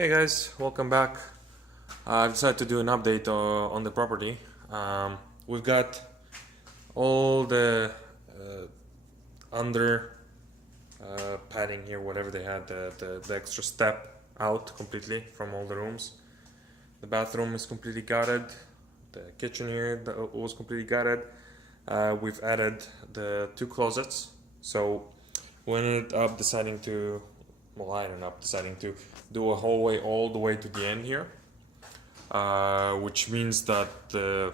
Hey guys, welcome back. I decided to do an update on the property. We've got all the under padding here, whatever they had, the extra step out completely from all the rooms. The bathroom is completely gutted. The kitchen here was completely gutted. We've added the two closets. So we ended up deciding to, well, I ended up deciding to do a hallway all the way to the end here, which means that the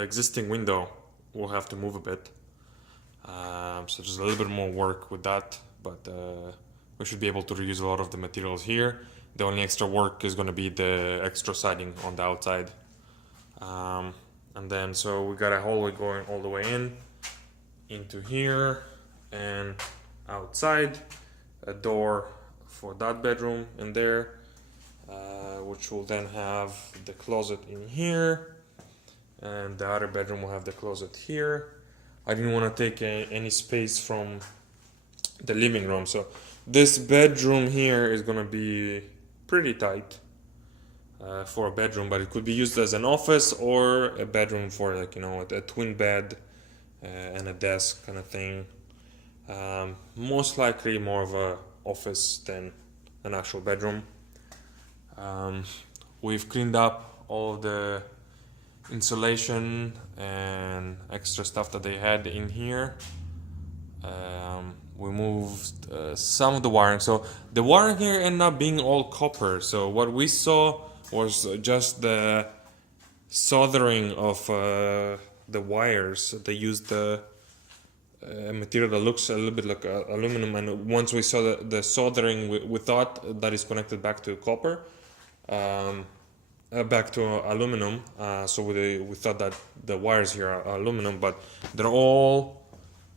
existing window will have to move a bit. So there's a little bit more work with that, but we should be able to reuse a lot of the materials here. The only extra work is going to be the extra siding on the outside. And then so we got a hallway going all the way into here and outside, a door for that bedroom in there, which will then have the closet in here, and the other bedroom will have the closet here. I didn't want to take any space from the living room, so this bedroom here is gonna be pretty tight for a bedroom, but it could be used as an office or a bedroom for, like, a twin bed and a desk kind of thing. Most likely more of a office than an actual bedroom. We've cleaned up all of the insulation and extra stuff that they had in here. We moved some of the wiring, so the wiring here ended up being all copper. So what we saw was just the soldering of the wires. They used the material that looks a little bit like aluminum, and once we saw the soldering, we thought that is connected back to copper, back to aluminum. So we thought that the wires here are aluminum, but they're all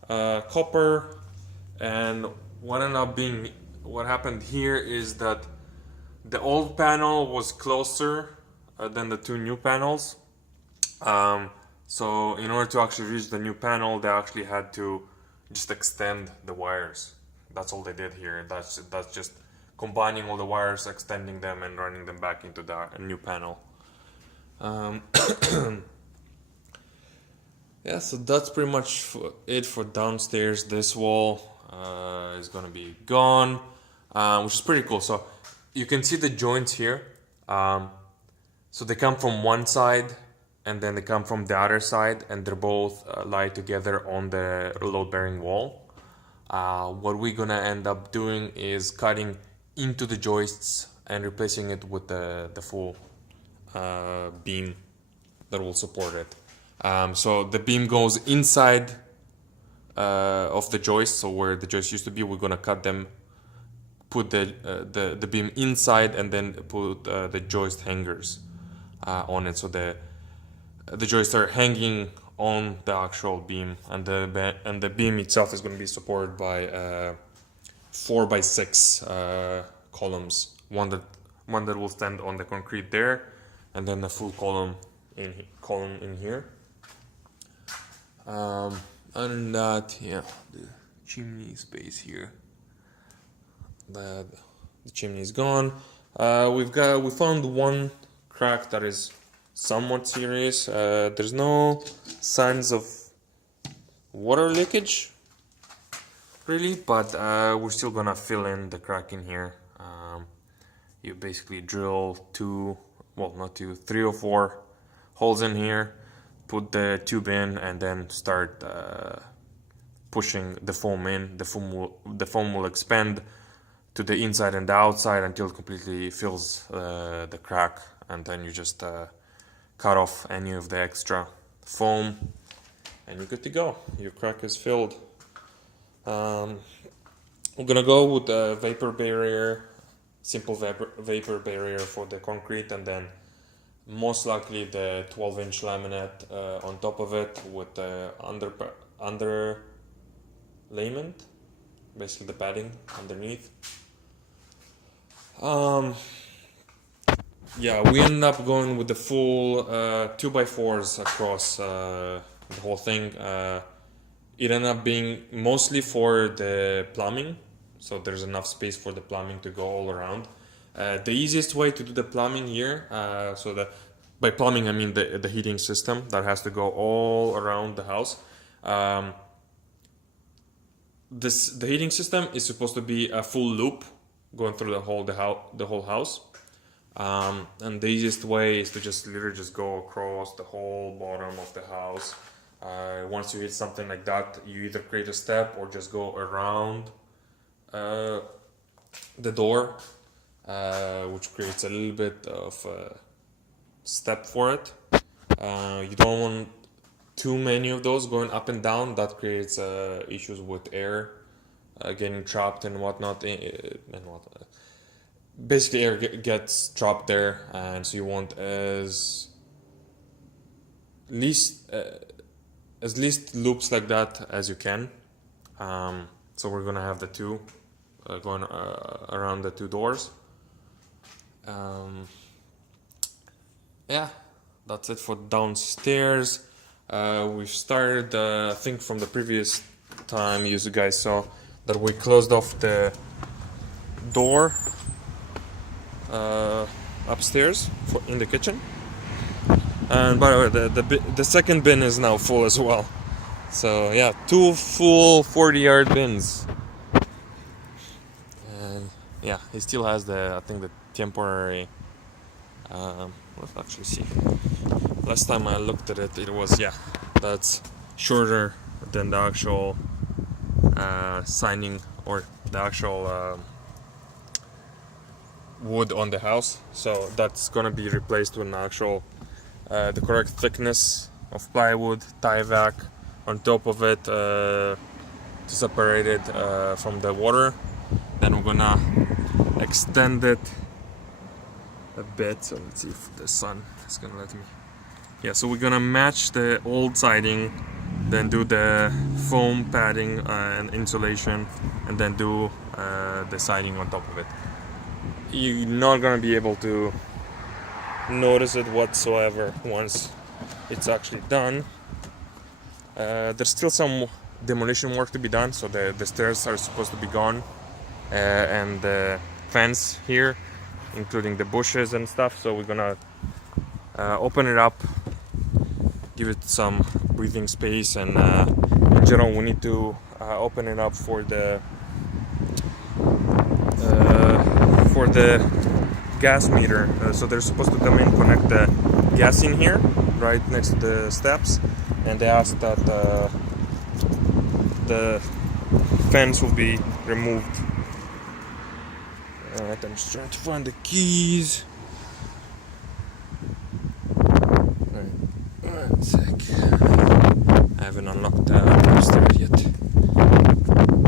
copper. And what happened here is that the old panel was closer than the two new panels. So in order to actually reach the new panel, they actually had to just extend the wires. That's all they did here. That's just combining all the wires, extending them, and running them back into the new panel. Yeah, so that's pretty much it for downstairs. This wall is gonna be gone, which is pretty cool. So you can see the joints here. So they come from one side, and then they come from the other side, and they're both lie together on the load-bearing wall. What we're gonna end up doing is cutting into the joists and replacing it with the full beam that will support it. So the beam goes inside of the joist. So where the joist used to be, we're gonna cut them, put the beam inside, and then put the joist hangers on it. So the joists are hanging on the actual beam, and the beam itself is going to be supported by 4x6 columns. One that will stand on the concrete there, and then the full column in here. Other than that, yeah, the chimney space here. The chimney is gone. We found one crack that is somewhat serious. There's no signs of water leakage really, but we're still gonna fill in the crack in here. You basically drill three or four holes in here, put the tube in, and then start pushing the foam in. The foam will expand to the inside and the outside until it completely fills the crack, and then you just cut off any of the extra foam, and you're good to go. Your crack is filled. We're gonna go with the vapor barrier, simple vapor barrier for the concrete, and then most likely the 12-inch laminate on top of it with the under layment, basically the padding underneath. Yeah, we ended up going with the full 2x4s across the whole thing. It ended up being mostly for the plumbing, so there's enough space for the plumbing to go all around. The easiest way to do the plumbing here, by plumbing I mean the heating system that has to go all around the house. The heating system is supposed to be a full loop going through the whole house. And the easiest way is to just literally just go across the whole bottom of the house. Once you hit something like that, you either create a step or just go around the door, which creates a little bit of a step for it. You don't want too many of those going up and down. That creates issues with air getting trapped and whatnot. Basically, air gets trapped there, and so you want as least loops like that as you can. So we're gonna have the two going around the two doors. Yeah, that's it for downstairs. We've started, I think from the previous time you guys saw that we closed off the door upstairs in the kitchen. And by the way, the second bin is now full as well. So yeah, 2 full 40-yard bins. And yeah, he still has I think the temporary. Let's actually see. Last time I looked at it, it was, yeah, that's shorter than the actual siding or the actual wood on the house. So that's gonna be replaced with an actual the correct thickness of plywood, tie-vac on top of it to separate it from the water. Then we're gonna extend it a bit. So let's see if the sun is gonna let me. Yeah, so we're gonna match the old siding, then do the foam padding and insulation, and then do the siding on top of it. You're not gonna be able to notice it whatsoever once it's actually done. There's still some demolition work to be done, so the stairs are supposed to be gone, and the fence here, including the bushes and stuff. So we're gonna open it up, give it some breathing space, and in general we need to open it up for the gas meter. So they're supposed to come in, connect the gas in here right next to the steps, and they asked that the fence will be removed. Alright, I'm just trying to find the keys. Alright, one sec. I haven't unlocked the upstairs yet.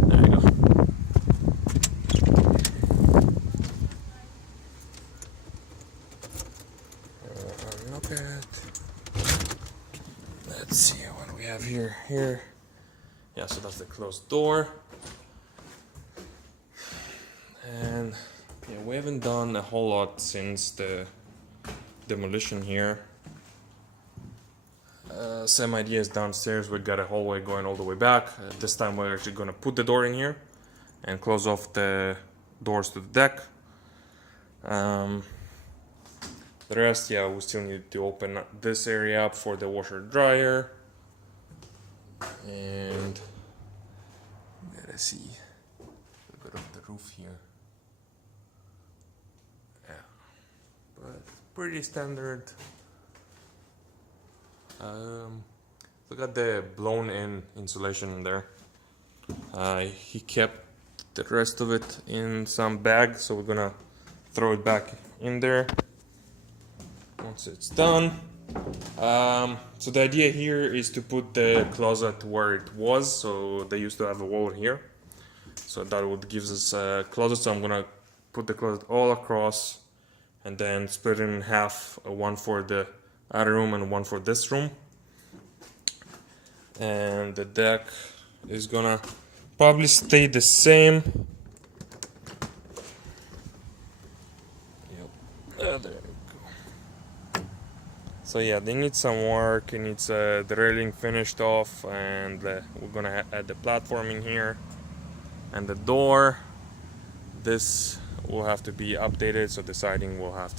There we go. Unlock it. Let's see what we have here. Yeah, so that's the closed door. And yeah, we haven't done a whole lot since the demolition here. Same idea as downstairs. We got a hallway going all the way back. This time we're actually gonna put the door in here and close off the doors to the deck. The rest, yeah, we still need to open this area up for the washer dryer. And gotta see a bit of the roof here. Yeah, but pretty standard. Look at the blown in insulation in there. He kept the rest of it in some bag, so we're gonna throw it back in there once it's done. So the idea here is to put the closet where it was. So they used to have a wall here, so that would gives us a closet. So I'm gonna put the closet all across and then split it in half, one for the other room and one for this room. And the deck is gonna probably stay the same. Yep. There we go. So yeah, they need some work. It needs the railing finished off, and we're gonna add the platform in here and the door. this will have to be updated, so the siding we'll have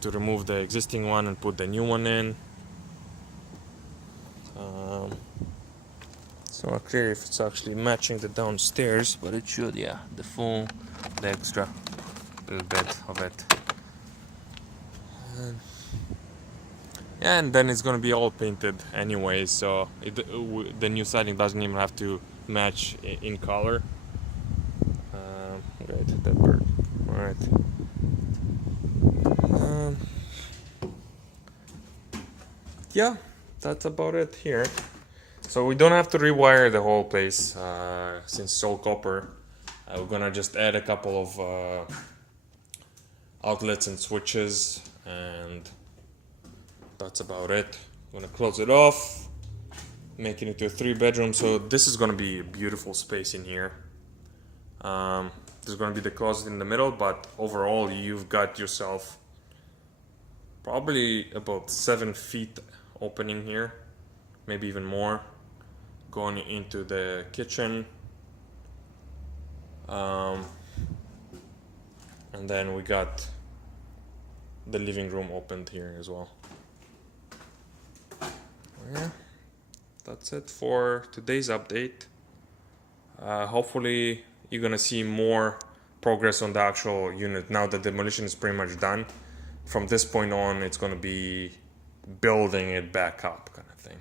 to remove the existing one and put the new one in. So not clear if it's actually matching the downstairs, but it should. Yeah, the extra little bit of it. And then it's gonna be all painted anyway, so the new siding doesn't even have to match in color. Right, that bird. All right. Yeah, that's about it here. So we don't have to rewire the whole place since it's all copper. We're gonna just add a couple of outlets and switches, and that's about it. I'm gonna close it off, making it to a 3-bedroom. So this is gonna be a beautiful space in here. There's gonna be the closet in the middle, but overall you've got yourself probably about 7 feet opening here, maybe even more, going into the kitchen. And then we got the living room opened here as well. Yeah, that's it for today's update. Hopefully you're gonna see more progress on the actual unit now that demolition is pretty much done. From this point on, it's gonna be building it back up kind of thing.